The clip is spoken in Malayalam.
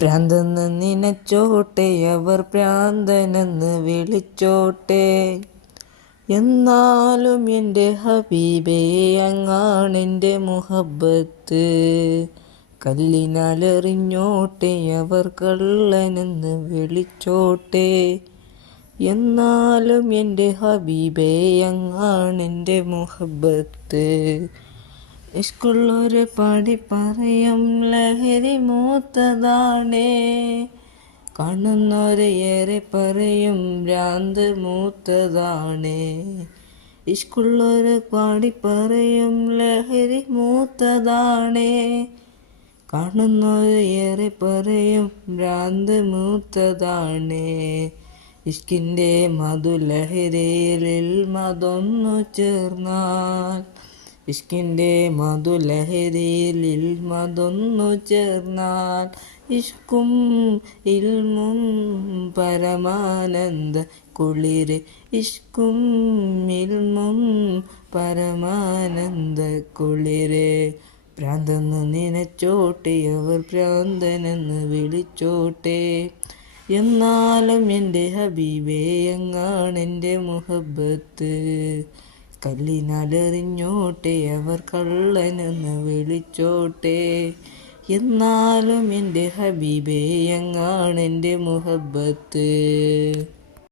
പ്രാന്തെന്ന് നനച്ചോട്ടെ, അവർ പ്രാന്തനെന്ന് വിളിച്ചോട്ടെ, എന്നാലും എൻ്റെ ഹബീബേ അങ്ങാണെൻ്റെ മുഹബത്ത്. കല്ലിനാലെറിഞ്ഞോട്ടെ, അവർ കള്ളനെന്ന് വിളിച്ചോട്ടെ, എന്നാലും എൻ്റെ ഹബീബേ അങ്ങാണെൻ്റെ മുഹബത്ത്. ഇഷ്കുള്ളൊരു പാടി പറയും ലഹരി മൂത്തതാണേ, കാണുന്നവരെ ഏറെ പറയും ഭ്രാന്ത് മൂത്തതാണേ. ഇഷ്കുള്ളൊരു പാടി പറയും ലഹരി മൂത്തതാണേ, കാണുന്നവരെ ഏറെ പറയും ഭ്രാന്ത് മൂത്തതാണേ. ഇഷ്കിൻ്റെ മധുലഹരിയിൽ മതൊന്നു ചേർന്നാൽ, ഇഷ്കിൻ്റെ മധുലഹരിയിൽ മതൊന്നു ചേർന്നാൽ, ഇഷ്കും ഇൽമും പരമാനന്ദ കുളിര്, ഇഷ്കും ഇൽമും പരമാനന്ദ കുളിര്. പ്രാന്തെന്ന് നനച്ചോട്ടെ, അവർ പ്രാന്തനെന്ന് വിളിച്ചോട്ടെ, എന്നാലും എൻ്റെ ഹബീബേ അങ്ങാണെൻ്റെ മുഹബത്ത്. കല്ലിനാലെറിഞ്ഞോട്ടെ, അവർ കള്ളനെന്ന് വിളിച്ചോട്ടെ, എന്നാലും എൻ്റെ ഹബീബേ അങ്ങാണെൻ്റെ മുഹബത്ത്.